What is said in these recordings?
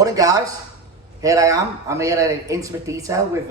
Morning guys, here I am. I'm here at Intimatedetail with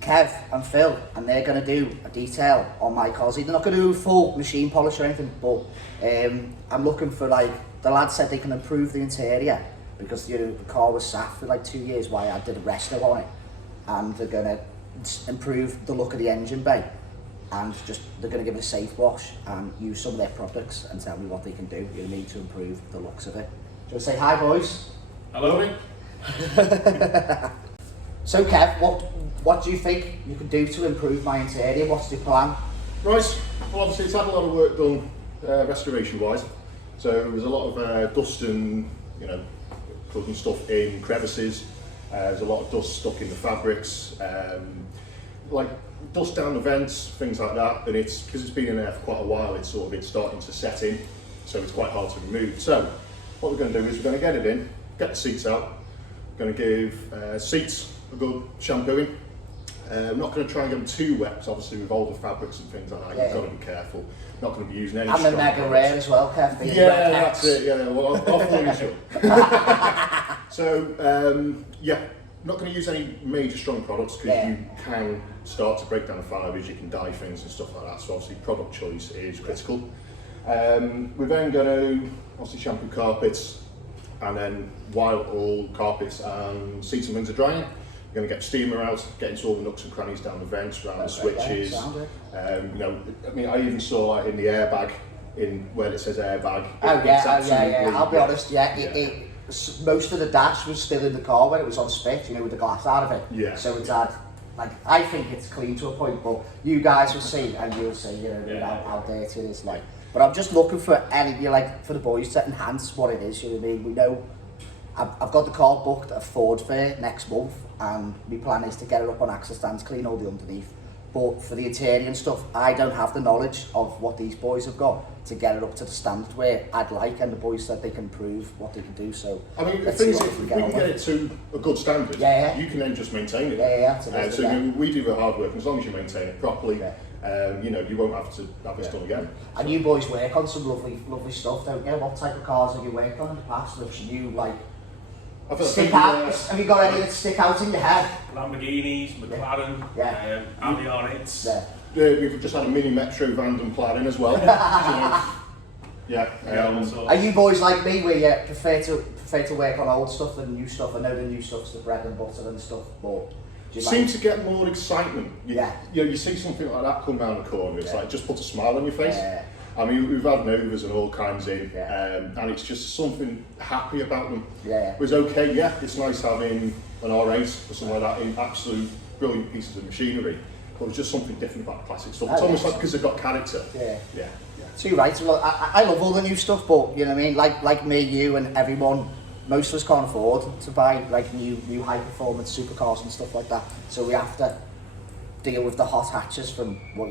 Kev and Phil, and they're going to do a detail on my car. They're not going to do a full machine polish or anything, but I'm looking for, like, the lads said they can improve the interior because the car was sat for like 2 years while I did a resto on it, and they're going to improve the look of the engine bay, and they're going to give it a safe wash and use some of their products and tell me what they can do, you know what I mean, to improve the looks of it. Do you want to say hi, boys? Hello. So Kev, what do you think you can do to improve my interior? What's the plan? Right, well obviously it's had a lot of work done restoration wise, so there's a lot of dust and putting stuff in crevices, there's a lot of dust stuck in the fabrics, like dust down the vents, things like that, and it's because it's been in there for quite a while, it's starting to set in, so it's quite hard to remove. So what we're going to do is we're going to get it in, get the seats out, we're going to give seats a good shampooing. I'm not going to try and get them too wet because obviously with older fabrics and things like that, you've got to be careful. Not going to be using any and strong the mega rare as well, Kev. Yeah, that's it. Yeah, well, I'll follow you through. So yeah, not going to use any major strong products because you can start to break down the fibres, you can dye things and stuff like that. So obviously product choice is critical. We're then going to obviously shampoo carpets, and then while all carpets and seats and things are drying, we're going to get steamer out, get into all the nooks and crannies down the vents, around the switches. I mean, I even saw like in the airbag, in where it says airbag. I'll be honest, most of the dash was still in the car when it was on spit, with the glass out of it. Yeah. So it's had, like, I think it's clean to a point, but you guys will see, and you'll see, how dirty it is, like. But I'm just looking for for the boys to enhance what it is, you know what I mean? We know, I've got the car booked at a Ford fair next month, and my plan is to get it up on axle stands, clean all the underneath. But for the interior and stuff, I don't have the knowledge of what these boys have got to get it up to the standard where I'd like, and the boys said they can prove what they can do. So I mean, the thing is, if we can get it to a good standard, you can then just maintain it. So we do the hard work, and as long as you maintain it properly, you won't have to have this done again. And you boys work on some lovely stuff, don't you? What type of cars have you worked on in the past which you like stick out? Have you got any that stick out in your head? Lamborghinis, McLaren, Audi R8s. We've just had a mini Metro van and McLaren as well. Are you boys like me where you prefer to work on old stuff than new stuff? I know the new stuff's the bread and butter and stuff, but seem to get more excitement. You see something like that come down the corner, it's like it just puts a smile on your face. I mean, we've had Novas and all kinds in, and it's just something happy about them. It was okay, it's nice having an R8 or something like that in absolute brilliant pieces of machinery, but it was just something different about the classic stuff. It's almost like because they've got character. Too right. Well, I love all the new stuff, but you know what I mean, like me, you and everyone, most of us can't afford to buy like new high performance supercars and stuff like that. So we have to deal with the hot hatches from what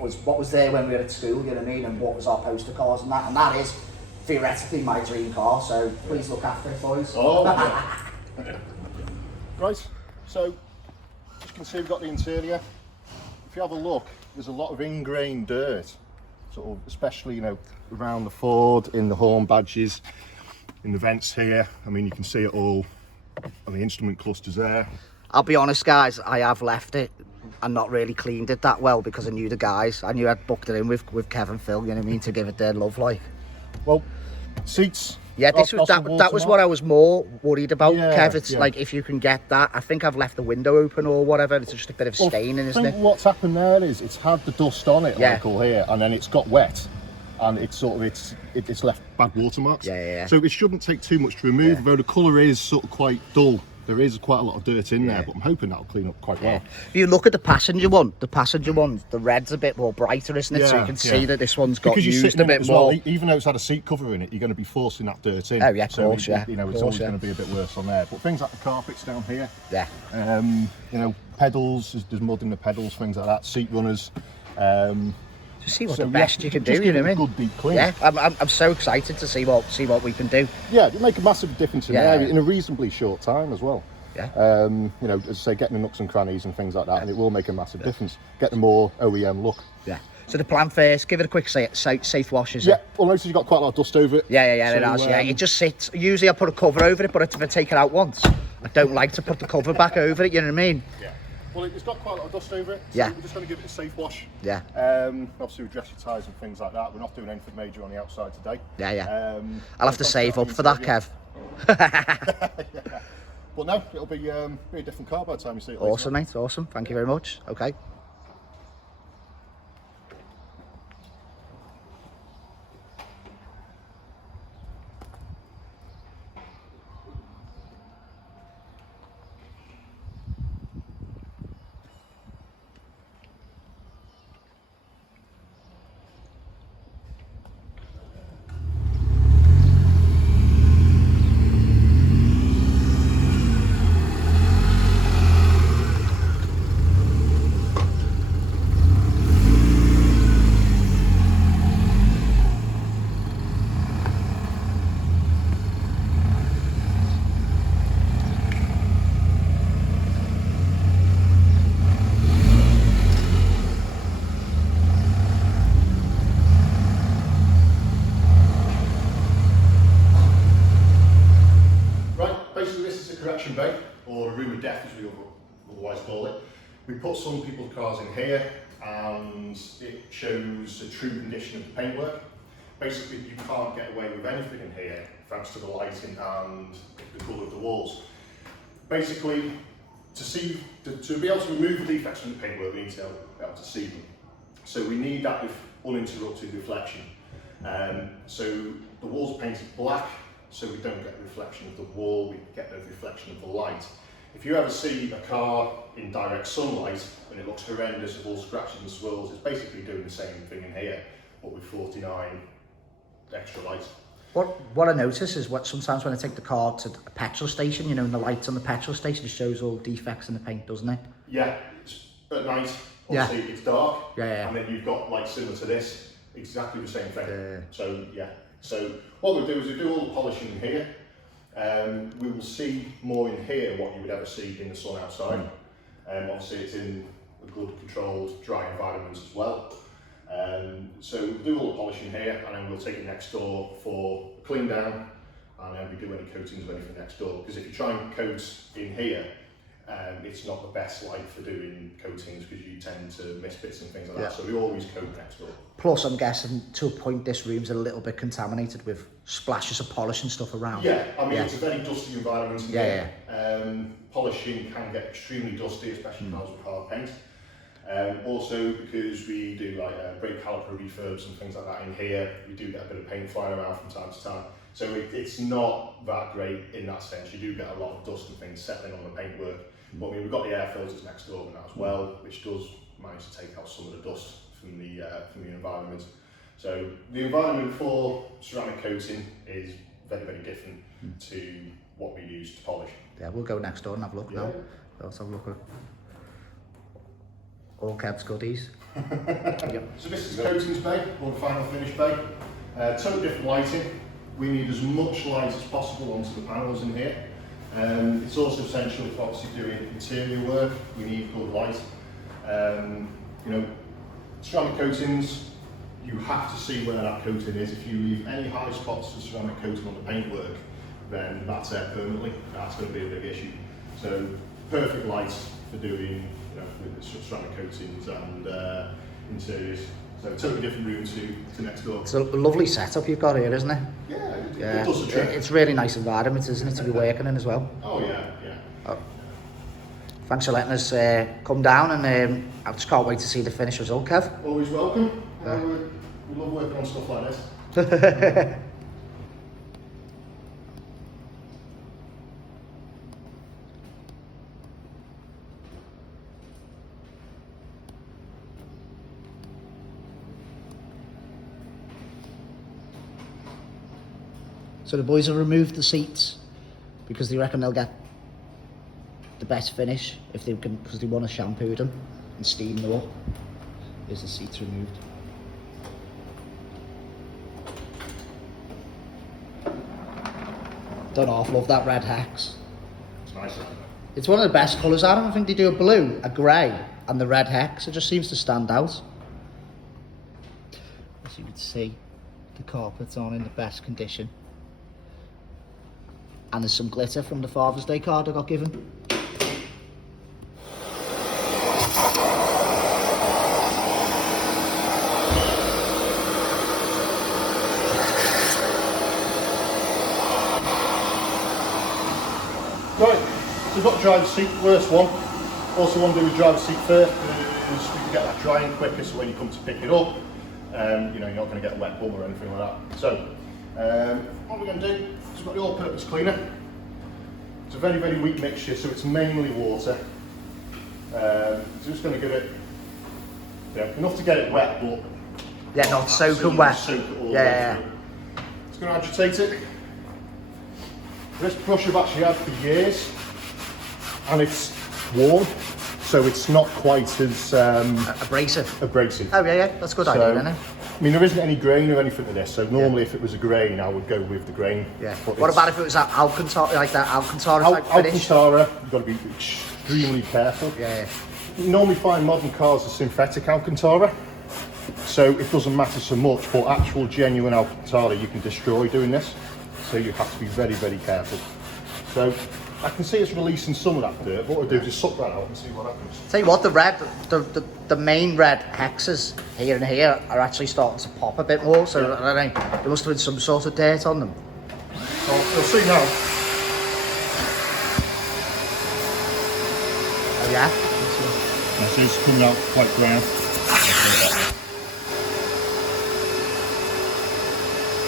was there when we were at school, you know what I mean, and what was our poster cars and that is theoretically my dream car. So please look after it, boys. Right. So as you can see, we've got the interior. If you have a look, there's a lot of ingrained dirt, sort of, especially around the Ford, in the horn badges, in the vents here. I mean, you can see it all on the instrument clusters there. I'll be honest, guys, I have left it and not really cleaned it that well because I knew the guys. I knew I'd booked it in with Kev and Phil, you know what I mean, to give it their love, like. Well, seats. Yeah, that was what I was more worried about, Kev. It's like, if you can get that, I think I've left the window open or whatever, it's just a bit of staining, isn't it? What's happened there is it's had the dust on it, like all here, and then it's got wet, and it's left bad watermarks. So it shouldn't take too much to remove, though the colour is sort of quite dull. There is quite a lot of dirt in there, but I'm hoping that'll clean up quite well. If you look at the passenger one, the red's a bit more brighter, isn't it? So you can see that this one's got used a bit more. Well, even though it's had a seat cover in it, you're going to be forcing that dirt in. Oh yeah, of course, it's always going to be a bit worse on there. But things like the carpets down here, pedals, there's mud in the pedals, things like that, seat runners. See what the best you can do, you know what I mean? Good deep clean. Yeah, I'm so excited to see what we can do. Yeah, it'll make a massive difference in there in a reasonably short time as well. As I say, getting the nooks and crannies and things like that, and it will make a massive difference. Get the more OEM look. Yeah. So the plan first, give it a quick safe wash, is Yeah, it? well, notice you've got quite a lot of dust over it. Yeah, So, it has, yeah. It just sits. Usually I put a cover over it, but if I take it out once, I don't like to put the cover back over it, you know what I mean? Yeah. Well, it's got quite a lot of dust over it, so yeah. we're just going to give it a safe wash. Yeah. Obviously, we dress your tyres and things like that. We're not doing anything major on the outside today. Yeah. I'll have to save up for that, Kev. Yeah. But no, it'll be a different car by the time you see it. Awesome, mate. Awesome. Thank you very much. Okay. Bay, or a room of death as we otherwise call it. We put some people's cars in here and it shows the true condition of the paintwork. Basically, you can't get away with anything in here thanks to the lighting and the colour of the walls. Basically, to be able to remove the defects from the paintwork, we need to be able to see them. So we need that with uninterrupted reflection. So the walls are painted black, so we don't get the reflection of the wall, we get the reflection of the light. If you ever see a car in direct sunlight and it looks horrendous with all scratches and swirls, it's basically doing the same thing in here, but with 49 extra lights. What I notice is sometimes when I take the car to a petrol station, you know, and the lights on the petrol station, it shows all defects in the paint, doesn't it? Yeah, at night, obviously it's dark, and then you've got lights similar to this, exactly the same thing. So what we'll do is we'll do all the polishing in here. We will see more in here what you would ever see in the sun outside. Obviously it's in a good controlled dry environment as well. So we'll do all the polishing here and then we'll take it next door for a clean down and then we do any coatings or anything next door, because if you try and coat in here, it's not the best light for doing coatings because you tend to miss bits and things like that, so we always coat next door. Plus I'm guessing to a point this room's a little bit contaminated with splashes of polish and stuff around. Yeah, I mean it's a very dusty environment in here. Polishing can get extremely dusty, especially cars with hard paint. Also because we do like brake caliper refurbs and things like that in here, we do get a bit of paint flying around from time to time. So it's not that great in that sense. You do get a lot of dust and things settling on the paintwork. But I mean, we've got the air filters next door and that as well, which does manage to take out some of the dust from the environment. So the environment for ceramic coating is very, very different to what we use to polish. Yeah, we'll go next door and have a look now. Let's have a look at all Kev's goodies. So this is the coatings bay, or the final finish bay. Totally different lighting. We need as much light as possible onto the panels in here. It's also essential for obviously doing interior work. We need good light. You know, ceramic coatings, you have to see where that coating is. If you leave any high spots of ceramic coating on the paintwork, then that's there permanently. That's going to be a big issue. So perfect light for doing ceramic coatings and interiors. So a totally different room to next door. It's a lovely setup you've got here, isn't it? Yeah, it does the trick. It's really nice environment, isn't it, to be working in as well? Oh yeah. Oh. Thanks for letting us come down, and I just can't wait to see the finished result, Kev. Always welcome. We love working on stuff like this. So the boys have removed the seats because they reckon they'll get the best finish if they can, because they want to shampoo them and steam them up. Here's the seats removed. Don't half love that red hex. It's nice, isn't it? It's one of the best colours, Adam. I think they do a blue, a grey and the red hex. It just seems to stand out. So you can see the carpets aren't in the best condition. And there's some glitter from the Father's Day card I got given. Right, so we've got driver's seat, worst one. Also want to do with driver's seat first, because we can get that drying quicker, so when you come to pick it up, you know, you're not going to get a wet bum or anything like that. So, what we're going to do is we've got the all-purpose cleaner. It's a very, very weak mixture, so it's mainly water. So just going to give it, you know, enough to get it wet, but yeah, not soaking wet. Soak it all yeah. It's going to agitate it. This brush I've actually had for years, and it's worn, so it's not quite as abrasive. Abrasive. Oh yeah, that's a good idea, isn't it? I mean, there isn't any grain or anything to this, so normally if it was a grain, I would go with the grain. Yeah. What about if it was that Alcantara, like that Alcantara type finish? Alcantara, you've got to be extremely careful. Yeah. You normally find modern cars are synthetic Alcantara, so it doesn't matter so much, but actual genuine Alcantara you can destroy doing this. So you have to be very, very careful. So I can see it's releasing some of that dirt. What we'll do is just suck that out and see what happens. Tell you what, the main red hexes here and here are actually starting to pop a bit more. So I don't know, there must have been some sort of dirt on them. So you'll see now. Oh yeah. So it's coming out quite brown.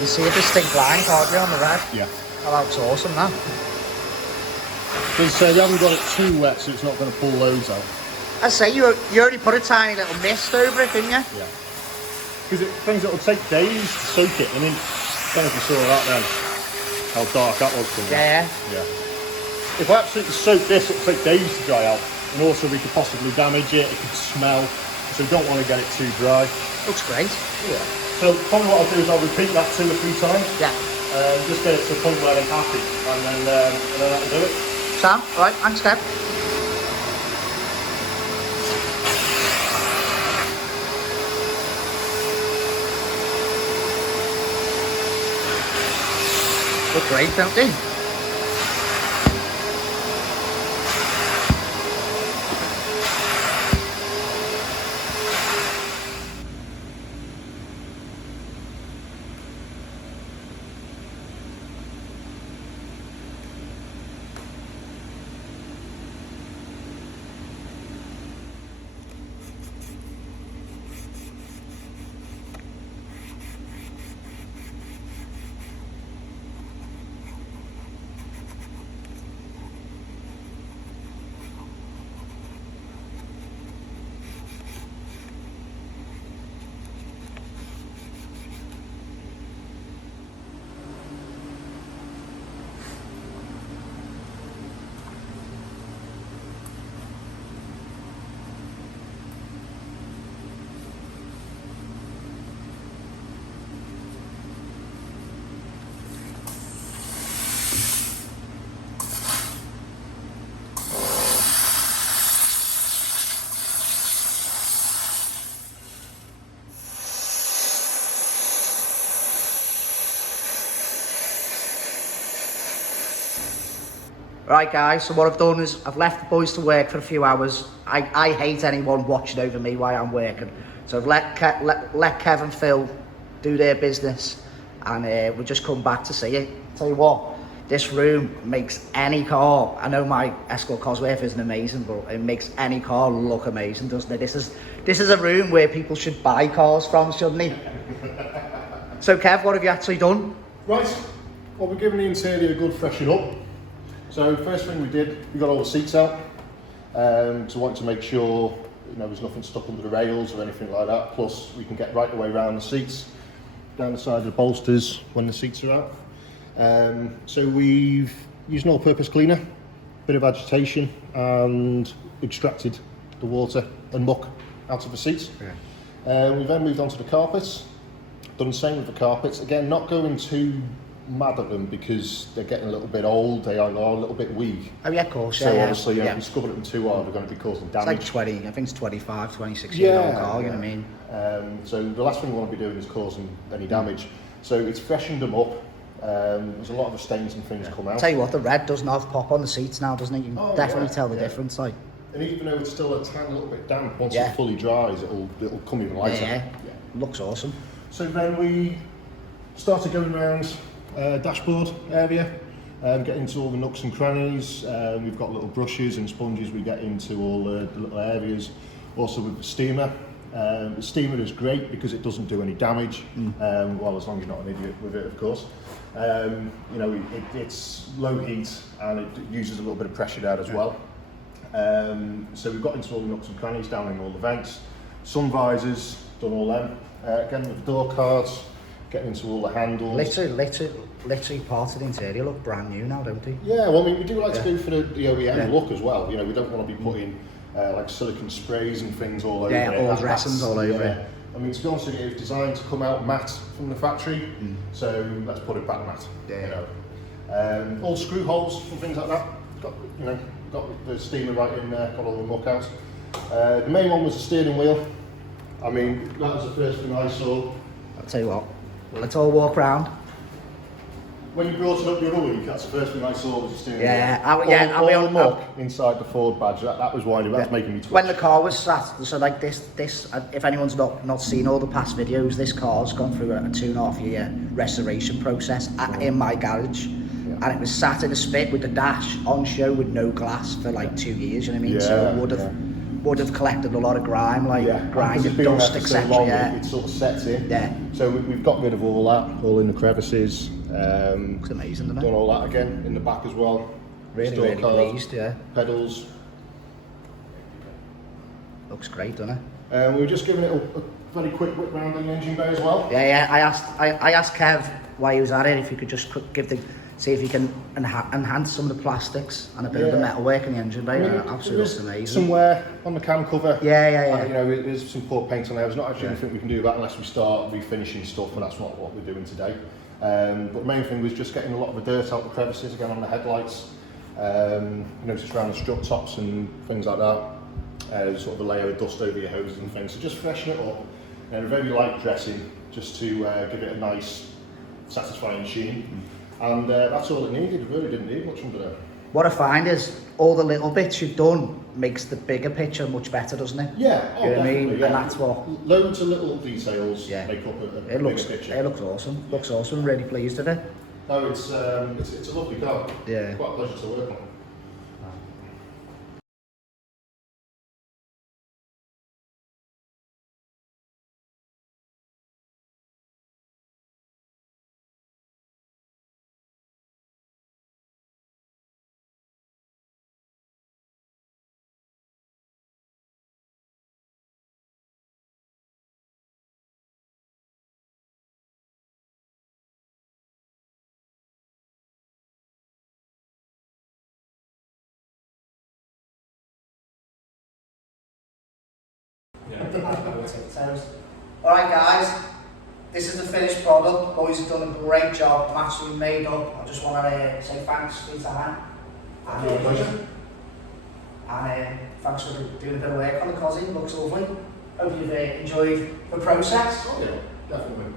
You see a distinct line, can't you, on the red? Yeah. Oh, that's awesome, that. They haven't got it too wet, so it's not going to pull loads out. I say, you already put a tiny little mist over it, didn't you? Yeah. Because things that will take days to soak it. I mean, I don't know if you saw that then, how dark that was coming out. Yeah. If I absolutely soak this, it'll take days to dry out. And also we could possibly damage it could smell, so we don't want to get it too dry. Looks great. Yeah. So probably what I'll do is I'll repeat that 2 or 3 times. Yeah. Just get it to the point where I'm happy, and then that'll do it. Sam, right, thanks, Kev. Look great, don't they? Right guys, so what I've done is I've left the boys to work for a few hours. I hate anyone watching over me while I'm working. So I've let Kev and Phil do their business, and we'll just come back to see it. Tell you what, this room makes any car, I know my Escort Cosworth isn't amazing, but it makes any car look amazing, doesn't it? This is a room where people should buy cars from, shouldn't they? So Kev, what have you actually done? Right, well, we're giving the interior a good freshen up. So first thing we did, we got all the seats out. So wanted to make sure there's nothing stuck under the rails or anything like that. Plus we can get right the way around the seats, down the side of the bolsters when the seats are out. So we've used an all-purpose cleaner, bit of agitation, and extracted the water and muck out of the seats. Yeah. We've then moved on to the carpets. Done the same with the carpets. Again, not going too mad at them because they're getting a little bit old, they are a little bit weak. Oh yeah, of course. So obviously, if we scuppered them too hard, we're going to be causing damage. It's like 20, I think it's 25, 26 year old car, you know what I mean? So the last thing we want to be doing is causing any damage. So it's freshened them up. There's a lot of the stains and things come out. Tell you what, the red doesn't have pop on the seats now, doesn't it? You can definitely tell the difference. Like. And even though it's still a tiny little bit damp, once it fully dries, it'll come even lighter. Yeah. Looks awesome. So then we started going around dashboard area, get into all the nooks and crannies. We've got little brushes and sponges we get into all the little areas. Also with the steamer. The steamer is great because it doesn't do any damage, well, as long as you're not an idiot with it, of course. You know, it's low heat and it uses a little bit of pressure there as well. So we've got into all the nooks and crannies, down in all the vents. Sun visors, done all them. Again with the door cards, getting into all the handles. Literally part of the interior look brand new now, don't they? Yeah, well, I mean, we do like to go for the OEM look as well. You know, we don't want to be putting like silicone sprays and things all over it. Yeah, all dressings all over it. I mean, to be honest with you, it's designed to come out matte from the factory, so let's put it back matte. Yeah. You know, all screw holes and things like that. Got the steamer right in there. Got all the muck out. The main one was the steering wheel. I mean, that was the first thing I saw. I'll tell you what. Let's all walk round. When you brought it up the other week, that's the first thing I saw was the steering wheel. All the muck inside the Ford badge. That was why that's making me twitch. When the car was sat, so like this, if anyone's not seen all the past videos, this car's gone through a 2.5 year restoration process in my garage. And it was sat in a spit with the dash on show with no glass for like 2 years, you know what I mean? So it would have collected a lot of grime, like grinded dust, etc. It sort of sets in. Yeah. So we've got rid of all that, all in the crevices. Looks amazing, doesn't it? Done all that again in the back as well. Really pleased, yeah. Pedals. Looks great, doesn't it? We were just giving it a very quick whip round on the engine bay as well. Yeah. I asked Kev why he was at it, if he could just see if he can enhance some of the plastics and a bit of the metalwork in the engine bay. Absolutely looks amazing. Somewhere on the cam cover. Yeah. You know, there's some poor paint on there. There's not actually anything we can do that unless we start refinishing stuff, and that's not what we're doing today. But the main thing was just getting a lot of the dirt out the crevices again on the headlights. Just around the strut tops and things like that. Sort of a layer of dust over your hoses and things. So just freshen it up. And a very light dressing just to give it a nice, satisfying sheen. And that's all it needed. It really didn't need much under there. What I find is all the little bits you've done makes the bigger picture much better, doesn't it? Yeah, you know what I mean? Yeah. And that's what... Loads of little details make up a bigger picture. It looks awesome. Looks awesome. Really pleased with it. No, it's a lovely car. Yeah. Quite a pleasure to work on. Alright guys, this is the finished product. Boys have done a great job. I'm absolutely made up. I just want to say thanks for your time. And thanks for doing a bit of work on the Cosy. Looks lovely. Hope you've enjoyed the process. Oh yeah, definitely.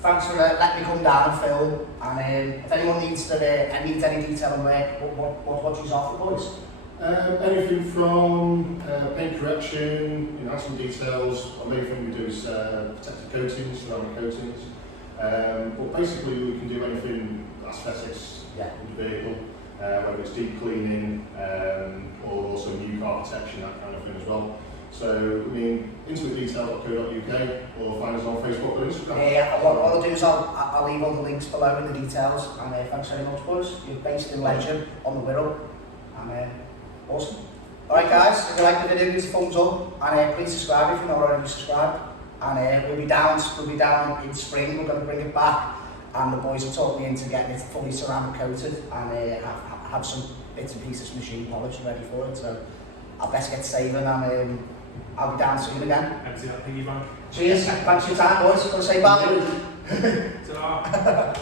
Thanks for letting me come down and film. And if anyone needs any detail on work, what do you offer, boys? Anything from paint correction, enhancement details. Our main thing we do is protective coatings, ceramic coatings. But basically we can do anything aesthetics with the vehicle, whether it's deep cleaning or also new car protection, that kind of thing as well. So, I mean, intimatedetail.co.uk or find us on Facebook or Instagram. Yeah, what I'll do is I'll leave all the links below in the details. And thanks very much, boys. You're based in Legend on the Wirral. And awesome. Alright guys, if you like the video, give us a thumbs up. And please subscribe if you're not already subscribed. And we'll be down in spring. We're going to bring it back. And the boys have talked me into getting it fully ceramic coated. And have some bits and pieces of machine polish ready for it. So I'll best get saving and I'll be down soon again. Empty that piggy bank. Cheers, thanks for your time boys. Gonna say bye. Ta-da.